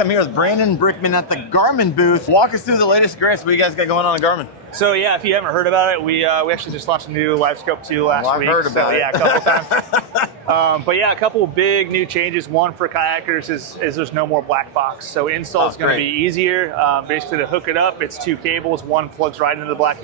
I'm here with Brandon Brickman at the Garmin booth. Walk us through the latest grants. What you guys got going on Garmin? So yeah, if you haven't heard about it, we actually just launched a new LiveScope 2 last week. I've heard about it. Yeah, a couple times. But yeah, a couple big new changes. One for kayakers is there's no more black box. So install is going to be easier. Basically, to hook it up, it's two cables. One plugs right into the back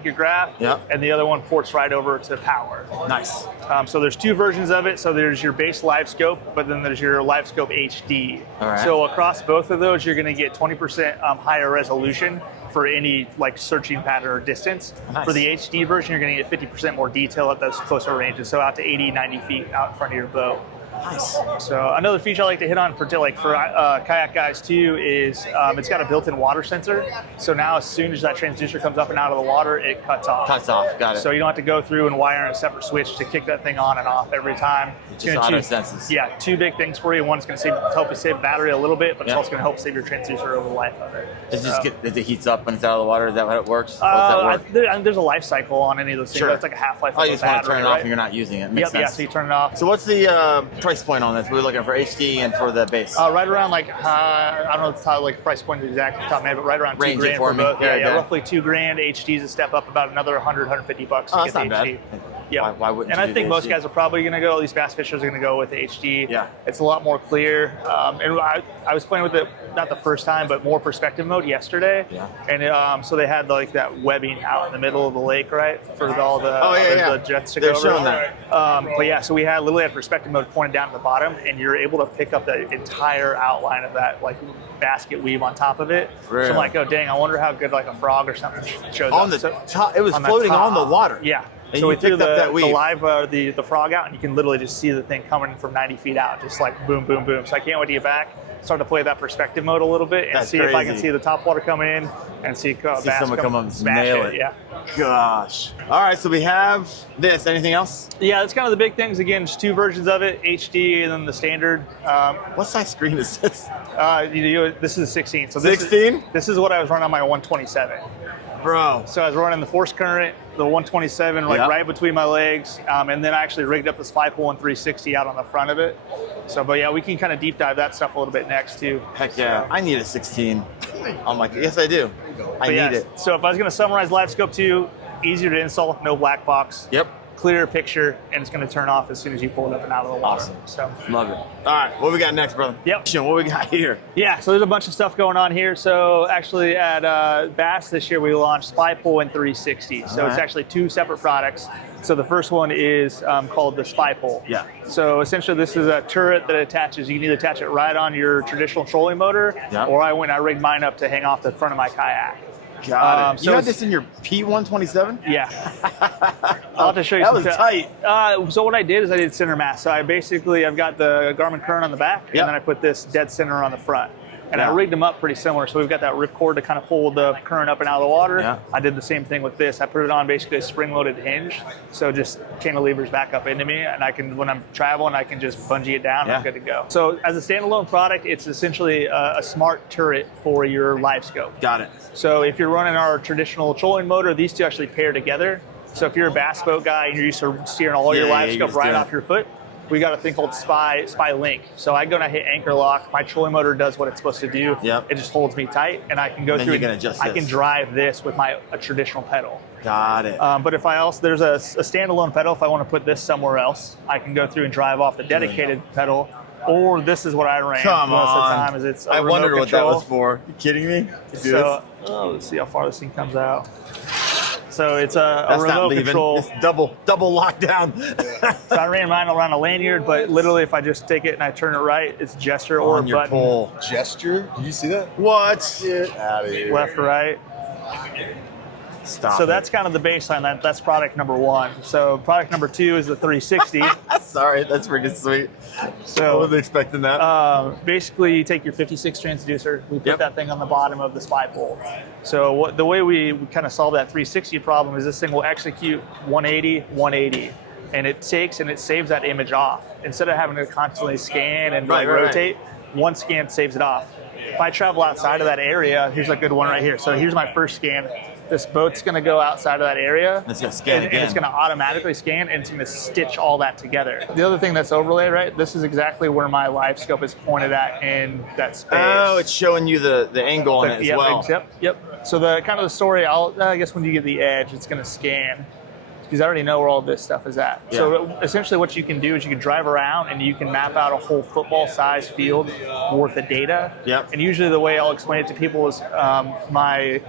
of your graph, and the other one ports right over to power. Nice. So there's two versions of it. So there's your base LiveScope, but then there's your LiveScope HD. All right. So across both of those, you're going to get 20% higher resolution for any like searching pattern or distance. Nice. For the HD version, you're going to get 50% more detail at those closer ranges, so out to 80, 90 feet out in front of your boat. Nice. So another feature I like to hit on for kayak guys too is it's got a built-in water sensor. So now as soon as that transducer comes up and out of the water, it cuts off. Cuts off, got it. So you don't have to go through and wire in a separate switch to kick that thing on and off every time. It just auto senses. Yeah, two big things for you. One's going to help you save battery a little bit, but it's also going to help save your transducer over the life of it. It heats up when it's out of the water? Is that how it works? How does that work? There's a life cycle on any of those things. Sure. That's like a half-life of you a just battery, want to turn it off right? when you're not using it. Makes sense. Yeah, so you turn it off. So what's the price point on this? We're looking for HD and for the base. Right around like I don't know the price point exact top of my head, but right around $2,000 for both. Yeah, roughly $2,000. HD is a step up about another $100-150 to get that's the not HD. bad. Yeah. Why wouldn't and you I do think the most HD? guys are probably going to go, at least bass fishers are going to go with the HD. Yeah. It's a lot more clear. And I was playing with it, not the first time, but more perspective mode yesterday. Yeah. And so they had like that webbing out in the middle of the lake, right? For all the jets to go over. They're showing that. But yeah, so we literally had perspective mode pointed down at the bottom, and you're able to pick up the entire outline of that like basket weave on top of it. Really? So I'm like, oh dang, I wonder how good like a frog or something shows on up. The top, it was floating on the water. Yeah. And so we threw the the frog out, and you can literally just see the thing coming from 90 feet out, just like boom, boom, boom. So I can't wait to get back, start to play that perspective mode a little bit, and see if I can see the top water coming in and see bass someone come up and smash nail it. Yeah. Gosh. All right, so we have this. Anything else? Yeah, that's kind of the big things. Again, just two versions of it, HD and then the standard. What size screen is this? This is a 16. So 16? This is what I was running on my 127. Bro. So I was running the force current, the 127, right between my legs, and then I actually rigged up the spy pole and 360 out on the front of it. So, but yeah, we can kind of deep dive that stuff a little bit next too. Heck yeah, I need a 16. I'm like, yes I do. I need it. So if I was going to summarize LiveScope 2, easier to install, no black box. Yep. Clearer picture, and it's going to turn off as soon as you pull it up and out of the water. Awesome. So love it. All right, what we got next, brother? Yep. What we got here? Yeah, so there's a bunch of stuff going on here. So actually at Bass this year, we launched Spy Pole and 360. So it's actually two separate products. So the first one is called the Spy Pole. Yeah. So essentially this is a turret that attaches, you can either attach it right on your traditional trolling motor, or I rigged mine up to hang off the front of my kayak. Got it. So you had this in your P127? Yeah. I'll have to show you that was tight. So what I did is I did center mass. So I've got the Garmin current on the back, and then I put this dead center on the front. And I rigged them up pretty similar. So we've got that ripcord to kind of pull the current up and out of the water. Yeah. I did the same thing with this. I put it on basically a spring-loaded hinge. So just cantilevers back up into me, and I can, when I'm traveling, I can just bungee it down and I'm good to go. So as a standalone product, it's essentially a smart turret for your LiveScope. Got it. So if you're running our traditional trolling motor, these two actually pair together. So if you're a bass boat guy and you're used to steering all your LiveScope right off your foot, we got a thing called Spy Link. So I go and I hit anchor lock. My trolling motor does what it's supposed to do. It just holds me tight, and I can go through. I can drive this with a traditional pedal. Got it. But if there's a standalone pedal. If I want to put this somewhere else, I can go through and drive off the dedicated pedal. Or this is what I ran most of the time. Is it's I wondered what that was for. You kidding me? So let's see how far this thing comes out. So it's a remote control. It's double lockdown. So I ran mine around a lanyard, but literally if I just take it and I turn it right, it's gesture or a button. On your pole. Gesture? Did you see that? What? Get out of here. Left or right. Stop. So that's kind of the baseline. That's product number one. So product number two is the 360. Sorry, that's freaking sweet. So I wasn't expecting that. Basically, you take your 56 transducer. We put that thing on the bottom of the spy pole. So the way we kind of solve that 360 problem is this thing will execute 180, 180. And it takes and it saves that image off. Instead of having to constantly scan and rotate, one scan saves it off. if I travel outside of that area, here's a good one right here. So here's my first scan. This boat's going to go outside of that area. It's going to scan again. And it's going to automatically scan, and it's going to stitch all that together. The other thing that's overlaid, right? This is exactly where my LiveScope is pointed at in that space. Oh, it's showing you the angle on it as well. Yep. So the kind of the story, I guess when you get the edge, it's going to scan, because I already know where all this stuff is at. Yeah. So essentially what you can do is you can drive around and you can map out a whole football-sized field worth of data. Yep. And usually the way I'll explain it to people is my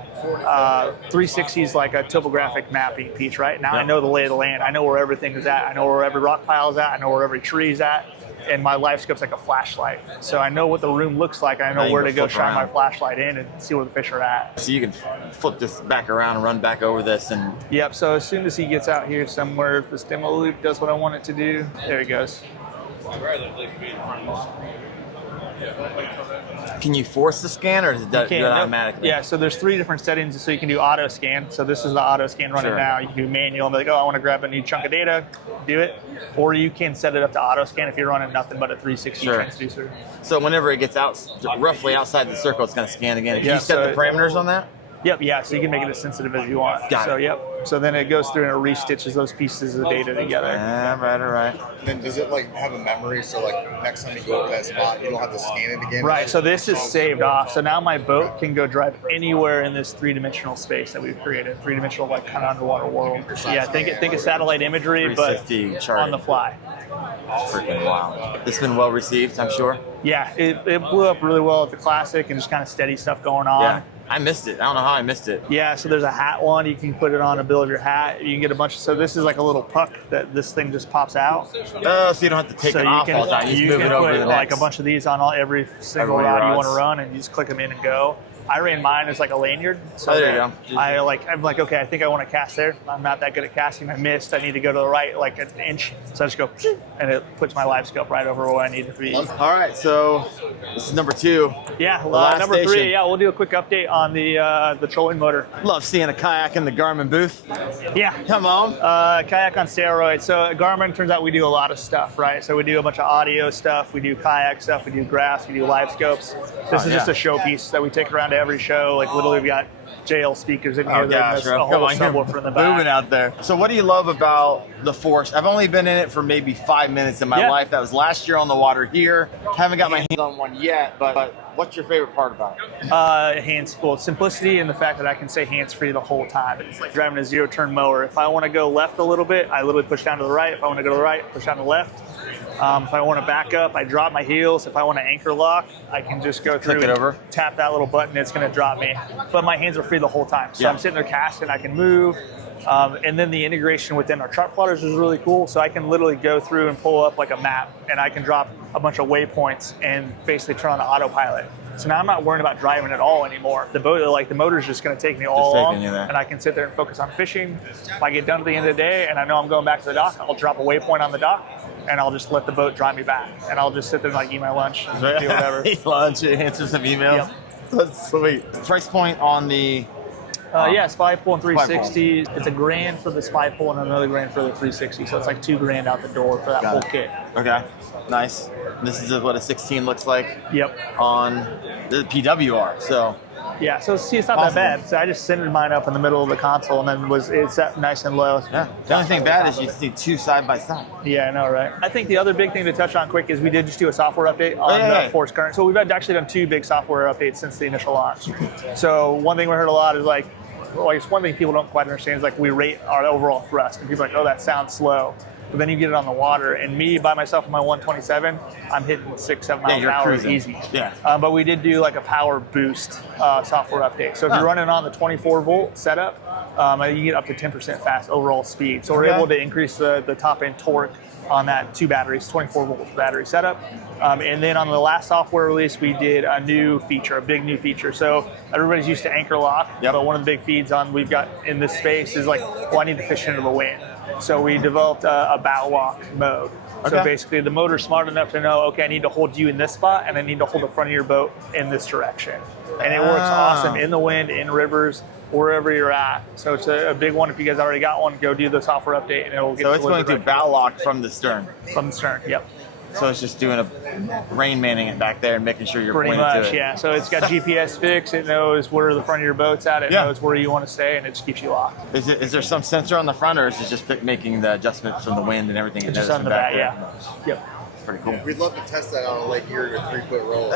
360 is like a topographic mapping piece, right? Now I know the lay of the land. I know where everything is at. I know where every rock pile is at. I know where every tree is at. And my LiveScope's like a flashlight. So I know what the room looks like. I know where to go shine my flashlight in and see where the fish are at. So you can flip this back around and run back over this. And yep, so as soon as he gets out here somewhere, if this demo loop does what I want it to do, there he goes. Can you force the scan, or does it do it automatically? Yeah, so there's 3 different settings. So you can do auto scan. So this is the auto scan running now. You can do manual and be like, oh, I want to grab a new chunk of data, do it. Or you can set it up to auto scan if you're running nothing but a 360 transducer. So whenever it gets out, roughly outside the circle, it's going to scan again. Can you set the parameters on that? Yep, yeah, so you can make it as sensitive as you want. So then it goes through and it restitches those pieces of data together. Yeah, right. And then does it like have a memory, so like next time you go over that spot, you don't have to scan it again? Right, so this is saved off. So now my boat can go drive anywhere in this 3-dimensional space that we've created, 3-dimensional like kind of underwater world. Yeah, think of satellite imagery, but on the fly. Freaking wow. This has been well received, I'm sure. Yeah, it blew up really well at the Classic, and just kind of steady stuff going on. Yeah. I missed it. I don't know how I missed it. Yeah, so there's a hat one. You can put it on a bill of your hat. You can get a bunch of, so this is like a little puck that this thing just pops out. Oh, so you don't have to take it off all the time. You just move it over to the next. Like a bunch of these on every single rod you want to run, and you just click them in and go. I ran mine as like a lanyard. So there you go. I'm like, okay, I think I want to cast there. I'm not that good at casting. I missed. I need to go to the right like an inch. So I just go, and it puts my LiveScope right over where I need it to be. All right, so this is number 2. Yeah, number 3. Yeah, we'll do a quick update on the trolling motor. Love seeing a kayak in the Garmin booth. Yeah. Come on. Kayak on steroids. So at Garmin, turns out we do a lot of stuff, right? So we do a bunch of audio stuff. We do kayak stuff. We do graphs. We do LiveScopes. This is just a showpiece that we take around to every show. Like literally, we've got JL speakers in here. Gosh, a whole subwoofer in the back. Moving out there. So what do you love about the Force? I've only been in it for maybe 5 minutes in my life. That was last year on the water here. Haven't got my hands on one yet, but what's your favorite part about it? Simplicity and the fact that I can stay hands-free the whole time. It's like driving a zero-turn mower. If I want to go left a little bit, I literally push down to the right. If I want to go to the right, push down to the left. If I want to back up, I drop my heels. If I want to anchor lock, I can just go through and tap that little button. It's going to drop me. But my hands are free the whole time. So I'm sitting there casting. I can move. And then the integration within our chart plotters is really cool. So I can literally go through and pull up like a map, and I can drop a bunch of waypoints and basically turn on the autopilot. So now I'm not worrying about driving at all anymore. The boat, like the motor's just going to take me all along, and I can sit there and focus on fishing. If I get done at the end of the day and I know I'm going back to the dock, I'll drop a waypoint on the dock, and I'll just let the boat drive me back. And I'll just sit there and like eat my lunch and do whatever. Eat lunch, answer some emails. Yep. That's sweet. Price point on the Spy Pool and 360. It's $1,000 for the Spy Pool and another $1,000 for the 360. So it's like $2,000 out the door for that whole kit. Okay, nice. This is what a 16 looks like. Yep. On the PWR. So. Yeah, so see, it's not that bad. So I just centered mine up in the middle of the console, and then it's set nice and low. Yeah. The only thing bad is you see 2 side by side. Yeah, I know, right? I think the other big thing to touch on quick is we did just do a software update on the Force Current. So we've actually done 2 big software updates since the initial launch. So one thing we heard a lot is like, well, I guess one thing people don't quite understand is like we rate our overall thrust, and people are like, oh, that sounds slow. But then you get it on the water, and me by myself on my 127, I'm hitting 6-7 miles an hour easy. Yeah. But we did do like a power boost software update. So if you're running on the 24-volt setup, you get up to 10% fast overall speed. So we're able to increase the top end torque on that 2 batteries, 24-volt battery setup. And then on the last software release, we did a new feature, a big new feature. So everybody's used to anchor lock, but one of the big feeds we've got in this space is like, well, I need to fish into the wind. So we developed a bow walk mode. So basically the motor's smart enough to know, okay, I need to hold you in this spot, and I need to hold the front of your boat in this direction. And it works awesome in the wind, in rivers, wherever you're at. So it's a big one. If you guys already got one, go do the software update, and it'll get. So it's going to bow lock from the stern. From the stern, yep. So it's just doing a rain manning it back there and making sure you're pretty pointing much, to it. yeah. So it's got GPS fix. It knows where the front of your boat's at. It knows where you want to stay, and it just keeps you locked. Is there some sensor on the front, or is it just making the adjustments from the wind and everything? It's just on the back, yeah. Yep. Pretty cool. We'd love to test that on a Lake Erie with 3-foot roll.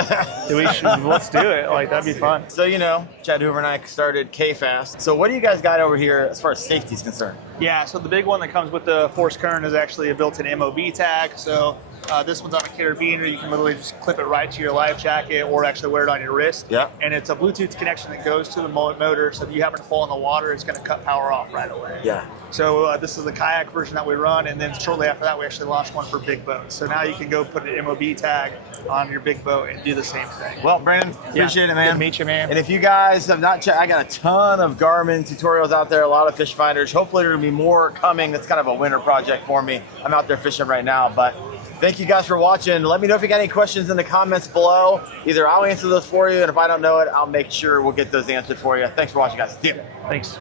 Let's do it. Like, that'd be fun. So, you know, Chad Hoover and I started KFAST. So what do you guys got over here as far as safety is concerned? Yeah, so the big one that comes with the force current is actually a built-in MOB tag. So this one's on a carabiner. You can literally just clip it right to your life jacket or actually wear it on your wrist. Yeah. And it's a Bluetooth connection that goes to the motor. So if you happen to fall in the water, it's going to cut power off right away. Yeah. So this is the Kayak version that we run, and then shortly after that, we actually launched one for big boats. So now you can go put an MOB tag on your big boat and do the same thing. Well, Brandon, appreciate it, man. Good to meet you, man. And if you guys have not checked, I got a ton of Garmin tutorials out there, a lot of fish finders. Hopefully there will be more coming. That's kind of a winter project for me. I'm out there fishing right now, but thank you guys for watching. Let me know if you got any questions in the comments below. Either I'll answer those for you, and if I don't know it, I'll make sure we'll get those answered for you. Thanks for watching, guys. See ya. Thanks.